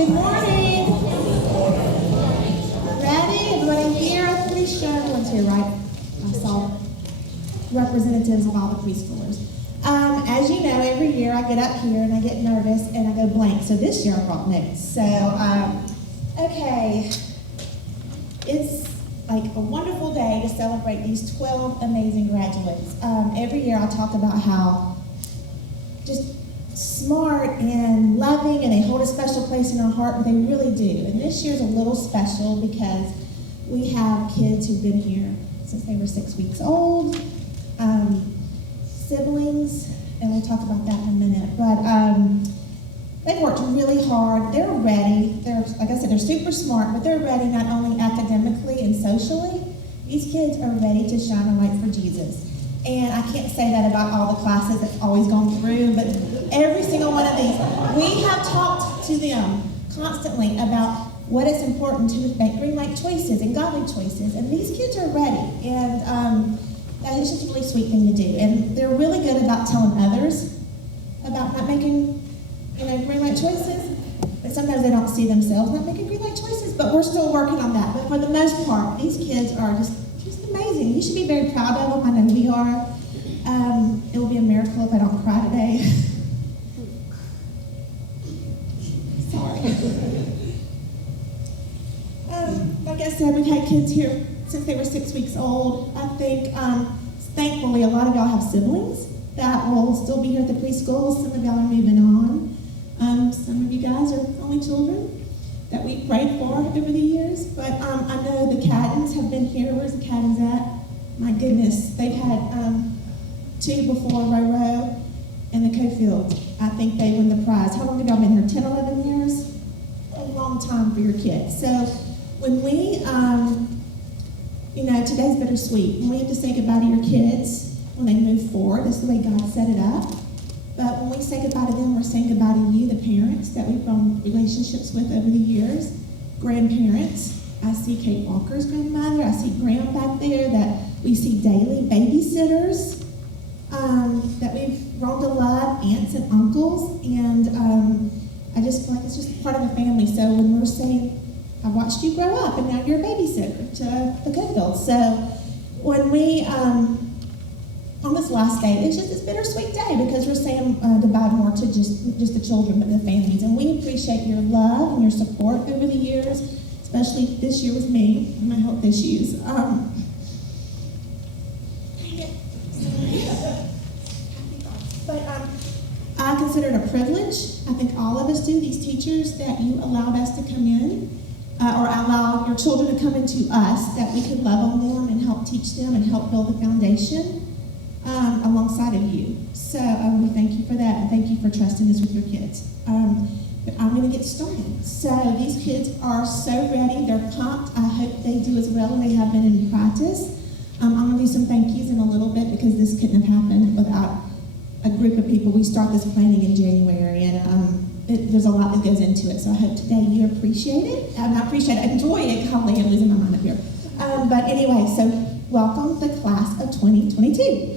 Good morning. Ready? Everybody here? I'm pretty sure everyone's here, right? I saw representatives of all the preschoolers. As you know, every year I get up here and I get nervous and I go blank. So this year I brought notes. So, okay. It's like a wonderful day to celebrate these 12 amazing graduates. Every year I'll talk about how just smart and loving, and they hold a special place in our heart, but they really do. And this year's a little special because we have kids who've been here since they were 6 weeks old, siblings, and we'll talk about that in a minute. But they've worked really hard. They're ready. They're, like I said, they're super smart, but they're ready not only academically and socially. These kids are ready to shine a light for Jesus. And I can't say that about all the classes that's always gone through, but every single one of these, we have talked to them constantly about what is important to make green light choices and godly choices. And these kids are ready. And it's just a really sweet thing to do. And they're really good about telling others about not making, green light choices. But sometimes they don't see themselves not making green light choices, but we're still working on that. But for the most part, these kids are just amazing. You should be very proud of them. I know we are. It will be a miracle if I don't cry today. Sorry. Like I said, we've had kids here since they were 6 weeks old. I think, thankfully, a lot of y'all have siblings that will still be here at the preschool. Some of y'all are moving on. Some of you guys are only children that we prayed for over the years. But I know the Caddens have been here. Where's the Caddens at? My goodness. They've had 2 before Roro and the Cofield. I think they won the prize. How long have y'all been here? 10, 11 years? A long time for your kids. So when we, today's bittersweet. When we have to say goodbye to your kids when they move forward, that's the way God set it up. But when we say goodbye to them, we're saying goodbye to you, the parents that we've grown relationships with over the years, grandparents. I see Kate Walker's grandmother. I see Graham back there that we see daily, babysitters that we've grown to love, aunts and uncles. And I just feel like it's just part of the family. So when we're saying, I watched you grow up and now you're a babysitter to the Cofields. So when we, on this last day, it's just this bittersweet day because we're saying goodbye more to just the children, but the families. And we appreciate your love and your support over the years, especially this year with me and my health issues. But I consider it a privilege. I think all of us do, these teachers, that you allowed us to come in, or allow your children to come into us, that we could love on them and help teach them and help build the foundation alongside of you. So we thank you for that, and thank you for trusting us with your kids. But I'm going to get started. So these kids are so ready. They're pumped. I hope they do as well, and they have been in practice. I'm going to do some thank yous in a little bit because this couldn't have happened without a group of people. We start this planning in January, and there's a lot that goes into it. So I hope today you appreciate it. I appreciate it. Enjoy it. Golly, I'm losing my mind up here. But anyway, so welcome the class of 2022.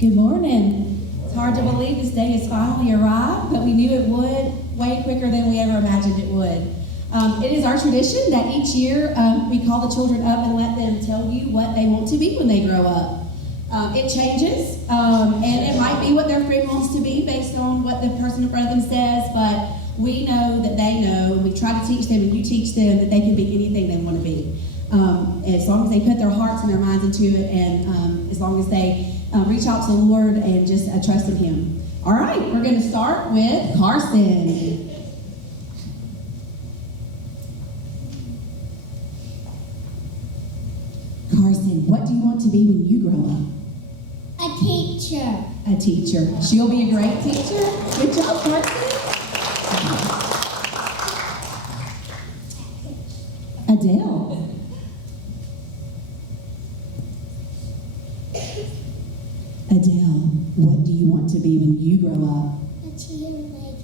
Good morning. It's hard to believe this day has finally arrived, but we knew it would way quicker than we ever imagined it would. It is our tradition that each year we call the children up and let them tell you what they want to be when they grow up. It changes, and it might be what their friend wants to be based on what the person in front of them says, but we know that they know, and we try to teach them, and you teach them that they can be anything they want to be. As long as they put their hearts and their minds into it, and as long as they reach out to the Lord and just trust in Him. All right, we're going to start with Carson. Carson, what do you want to be when you grow up? A teacher. A teacher. She'll be a great teacher. Good job, Carson. Adele. Adele, what do you want to be when you grow up? A cheerleader.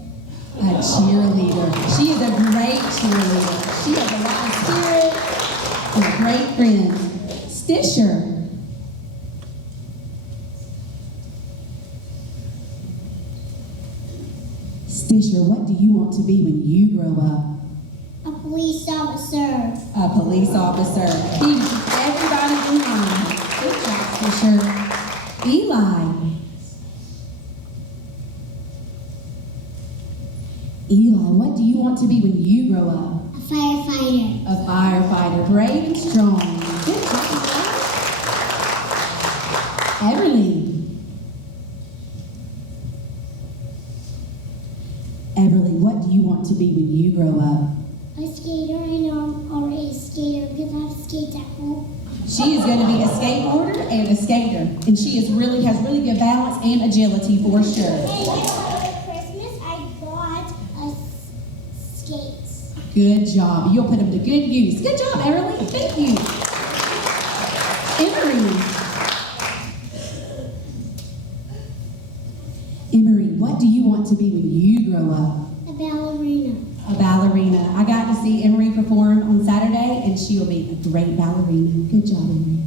A cheerleader. She is a great cheerleader. She has a lot of spirit and a great friend. Stisher. Stisher, what do you want to be when you grow up? A police officer. A police officer. Keeps everybody in line. Good job, Stisher. Eli. Eli, what do you want to be when you grow up? A firefighter. A firefighter. Brave and strong. Good job, Everly. Everly, what do you want to be when you grow up? A skater. I know I'm already a skater because I have skates at home. She is going to be a skateboarder and a skater, and she has really good balance and agility for sure. And for Christmas, I bought skates. Good job. You'll put them to good use. Good job, Everly. Thank you. Emery. Emery, what do you want to be when you grow up? A ballerina. A ballerina. I got to see Emery perform on Saturday, and she will be a great ballerina. Good job, Emery.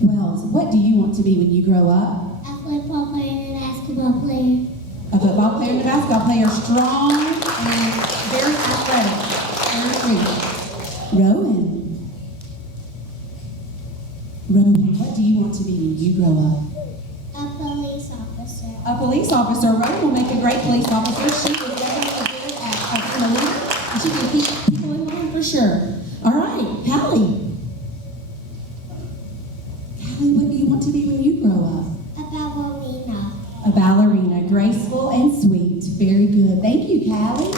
Wells, what do you want to be when you grow up? A football player and a basketball player. A football player and a basketball player, strong and very athletic. Very good. Rowan. Rowan, what do you want to be when you grow up? A police officer. A police officer. Rowan will make a great police officer. She is definitely good at being a leader, and she can keep people in line for sure. All right, Callie. Callie, what do you want to be when you grow up? A ballerina. A ballerina, graceful and sweet. Very good. Thank you, Callie.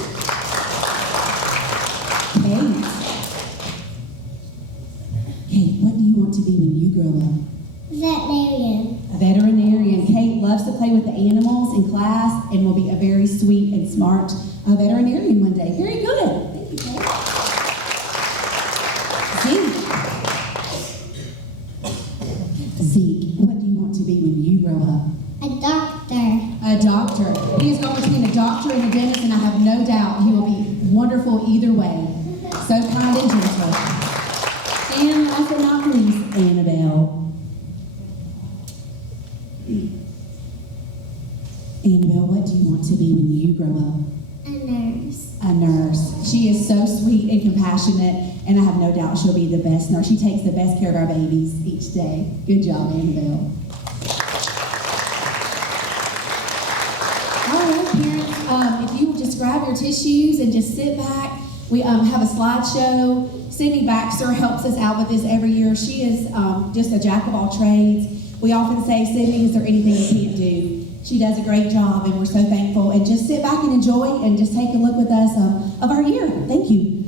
Kate. Kate, what do you want to be when you grow up? Veterinarian. A veterinarian. Kate loves to play with the animals in class and will be a very sweet and smart veterinarian one day. Very good. Thank you, Kate. Zeke, what do you want to be when you grow up? A doctor. A doctor. He is going between a doctor and a dentist, and I have no doubt he will be wonderful either way. So kind and gentle. And last but not least, Annabelle. Annabelle, what do you want to be when you grow up? A nurse. A nurse. She is so sweet and compassionate, and I have no doubt she'll be the best nurse. She takes the best care of our babies each day. Good job, Annabelle. All right, parents, if you will just grab your tissues and just sit back. We have a slideshow. Sydney Baxter helps us out with this every year. She is just a jack of all trades. We often say, Sydney, is there anything you can't do? She does a great job, and we're so thankful. And just sit back and enjoy and just take a look with us of our year. Thank you.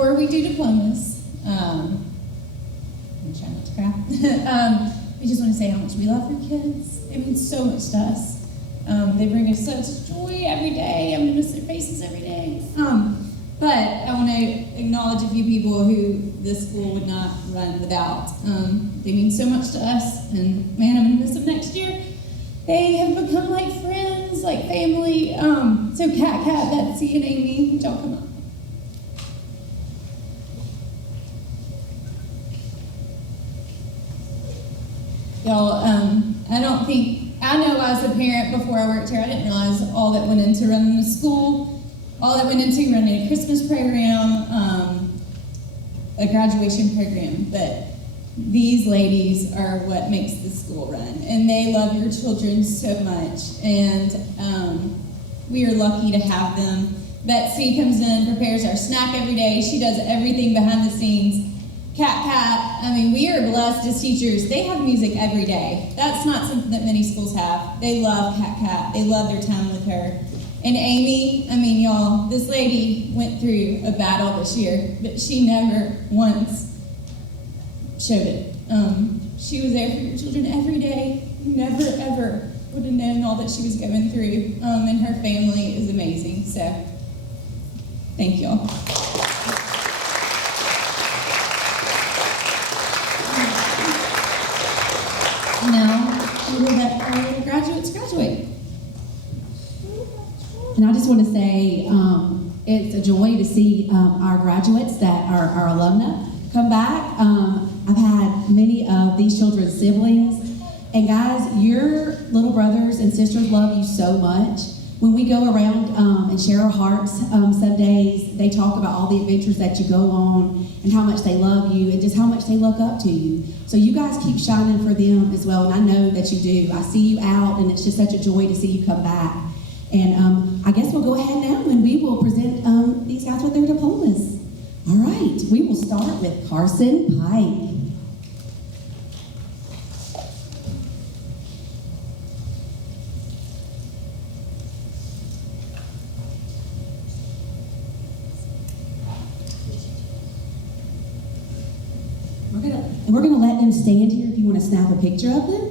before we do diplomas, I'm trying not to cry. We just want to say how much we love your kids. It means so much to us. They bring us such joy every day. I'm going to miss their faces every day. But I want to acknowledge a few people who this school would not run without. They mean so much to us, and man, I'm going to miss them next year. They have become like friends, like family. So Kat, Betsy, and Amy, would y'all come up? Y'all, I know as a parent before I worked here, I didn't realize all that went into running a school, all that went into running a Christmas program, a graduation program, but these ladies are what makes the school run, and they love your children so much, and we are lucky to have them. Betsy comes in, prepares our snack every day. She does everything behind the scenes. Kat, I mean, we are blessed as teachers. They have music every day. That's not something that many schools have. They love Kat. They love their time with her. And Amy, I mean, y'all, this lady went through a battle this year, but she never once showed it. She was there for your children every day. You never, ever would have known all that she was going through. And her family is amazing. So, thank y'all. Now, we will let our graduates graduate. And I just want to say it's a joy to see our graduates that are our alumni come back. I've had many of these children's siblings. And guys, your little brothers and sisters love you so much. When we go around and share our hearts some days, they talk about all the adventures that you go on and how much they love you and just how much they look up to you. So you guys keep shining for them as well, and I know that you do. I see you out, and it's just such a joy to see you come back. And I guess we'll go ahead now and we will present these guys with their diplomas. All right, we will start with Carson Pike. We're gonna let them stand here if you want to snap a picture of them.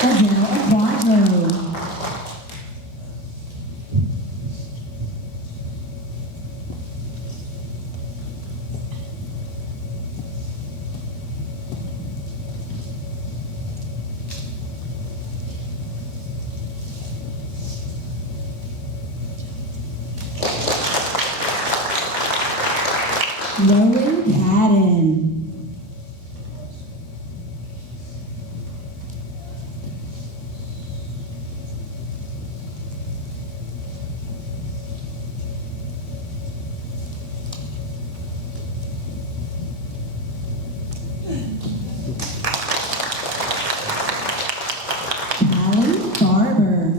A quadro. Rowan Patton. Callie Barber.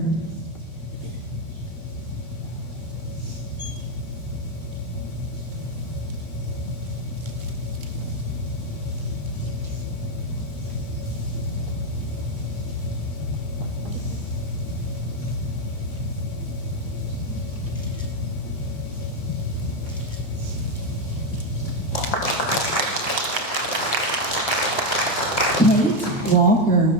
Kate Walker.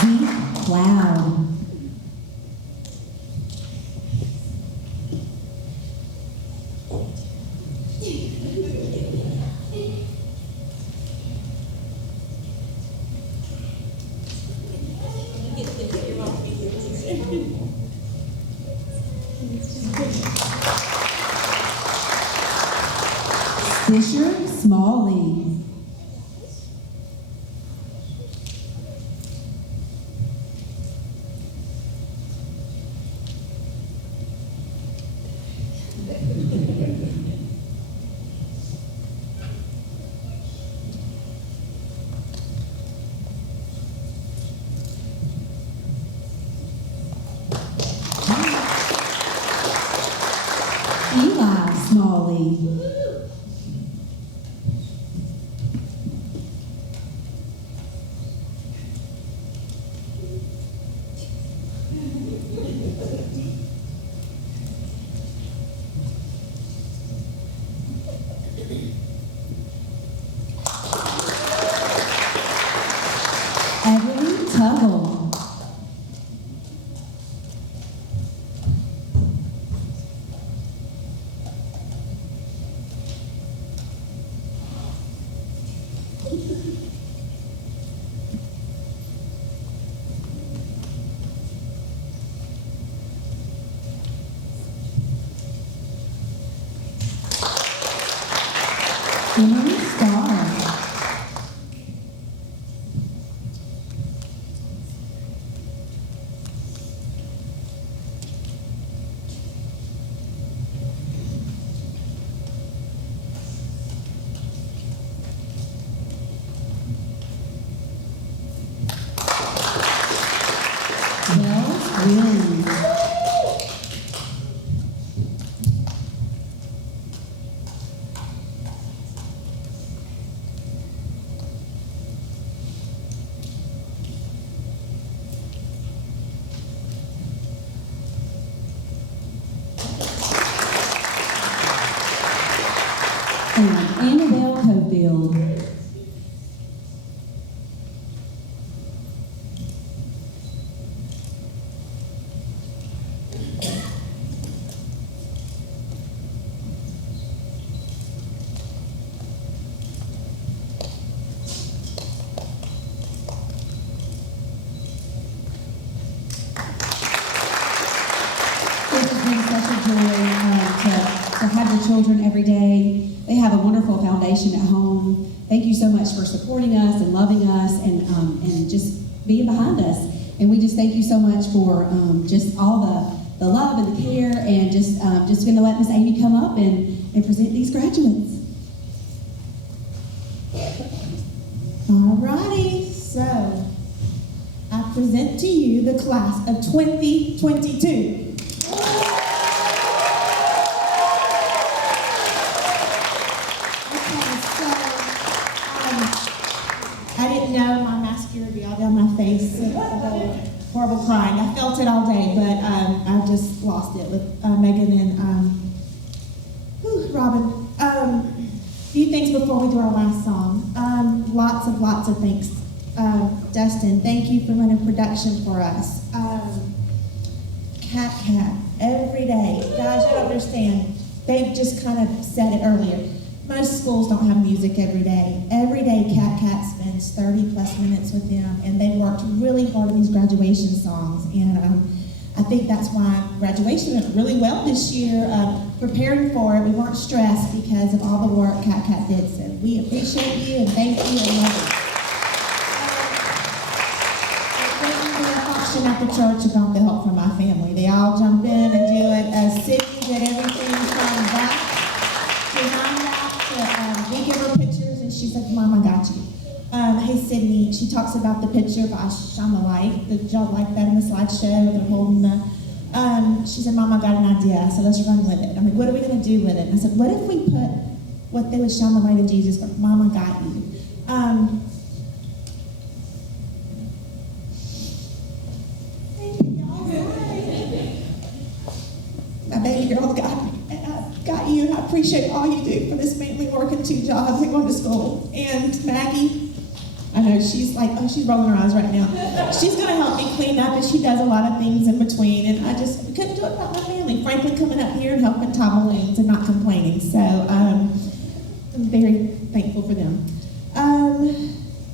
Zeke Cloud. Fisher Smalley. Eli Smalley. Evelyn Tuggle. Emily Starr. Wells Williams. And Annabelle Cofield. It has been such a joy to have your children every day. They have a wonderful foundation at home. Thank you so much for supporting us and loving us and just being behind us. And we just thank you so much for just all the love and the care, and just going to let Miss Amy come up and present these graduates. Alrighty, so I present to you the class of 2022. I didn't know my mascara would be all down my face. Horrible crying. I felt it all day, but I just lost it with Megan and Robin. Few things before we do our last song. Lots of thanks. Dustin, thank you for running production for us. Cat every day. Guys, you don't understand. They just kind of said it earlier. Most schools don't have music every day. Every day, Cat spends 30 plus minutes with them, and they worked really hard on these graduation songs. And I think that's why graduation went really well this year. Preparing for it, we weren't stressed because of all the work Cat did. So we appreciate you and thank you and love you. At the church about the help from my family. They all jump in and do it. Sydney did everything from that to we give her pictures and she's like, Mom, I got you. Hey Sydney, she talks about the picture by Shine the Light. Did y'all like that in the slideshow? They're holding the she said, Mom, I got an idea, so let's run with it. I'm like, what are we gonna do with it? And I said, what if we put what they would shine the light of Jesus, but Mom, I got you. My baby girl got you, and I appreciate all you do for this mainly working 2 jobs and going to school. And Maggie, I know she's like, oh, she's rolling her eyes right now. She's gonna help me clean up, and she does a lot of things in between, and I just couldn't do it without my family. Franklin coming up here and helping tie balloons and not complaining. So I'm very thankful for them.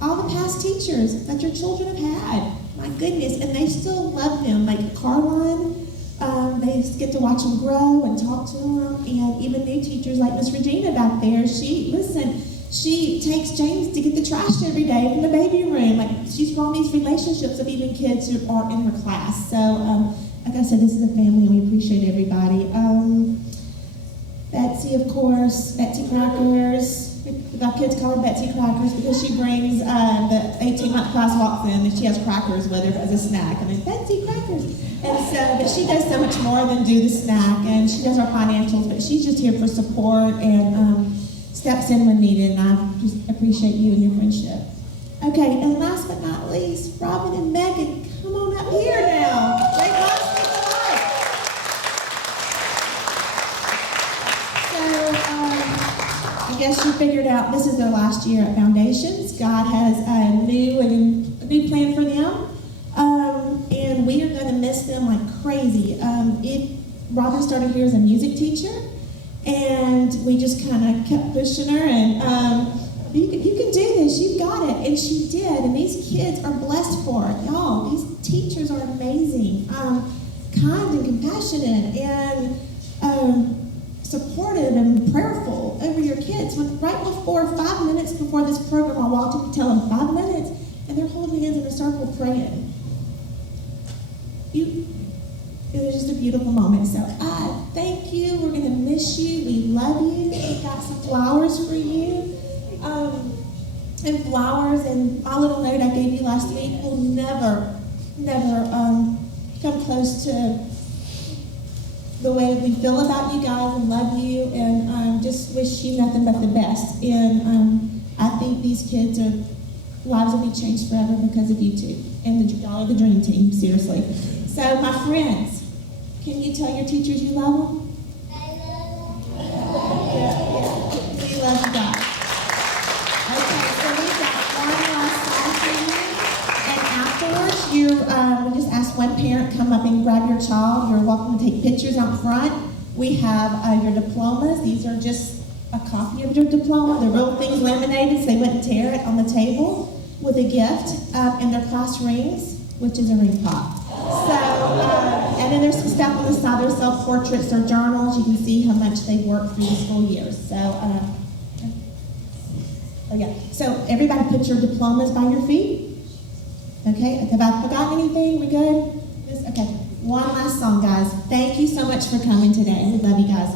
All the past teachers that your children have had, my goodness, and they still love them. Like Caroline, they get to watch them grow and talk to them, and even new teachers like Miss Regina back there. She takes James to get the trash every day from the baby room. Like, she's formed these relationships of even kids who aren't in her class. So, like I said, this is a family, and we appreciate everybody. Betsy, of course, Betsy Crackers. Our kids call her Betsy Crackers because she brings the 18-month class walks in and she has crackers with her as a snack. And then Betsy Crackers. And but she does so much more than do the snack, and she does our financials, but she's just here for support and steps in when needed, and I just appreciate you and your friendship. Okay, and last but not least, Robin and Megan, come on up here now. They must be polite. So, I guess you figured out this is their last year at Foundations. God has a new plan for them. And we are going to miss them like crazy. Robin started here as a music teacher, and we just kind of kept pushing her, and you can do this, you've got it, and she did, and these kids are blessed for it. Y'all, these teachers are amazing, kind and compassionate, and supportive and prayerful over your kids. Right before, 5 minutes before this program, I walked up to tell them 5 minutes, and they're holding hands in a circle praying. It was just a beautiful moment. So thank you. We're going to miss you. We love you. We got some flowers for you. And flowers and my little note I gave you last week will never come close to the way we feel about you guys and love you, and just wish you nothing but the best. And I think these kids' lives will be changed forever because of you two. And y'all are the dream team, seriously. So my friends, can you tell your teachers you love them? I love them. Yeah. We love you guys. Okay, so we've got one last song for you. And afterwards, we just ask one parent come up and grab your child. You're welcome to take pictures out front. We have your diplomas. These are just a copy of your diploma. They're real things laminated, so they wouldn't tear it on the table with a gift. And their class rings, which is a ring pop. So, and then there's some stuff on the side. There's self-portraits or journals. You can see how much they've worked through the school years. So, So everybody put your diplomas by your feet. Okay, have I forgotten anything? We good? Okay, one last song, guys. Thank you so much for coming today. We love you guys.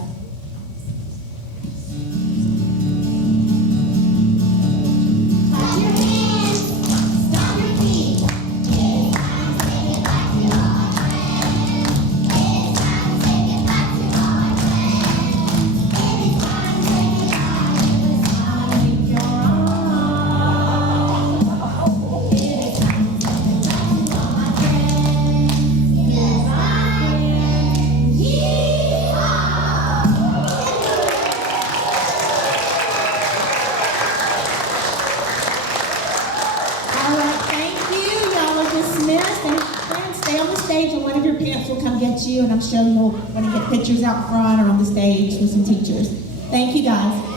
And I'm sure you'll want to get pictures out front or on the stage with some teachers. Thank you, guys.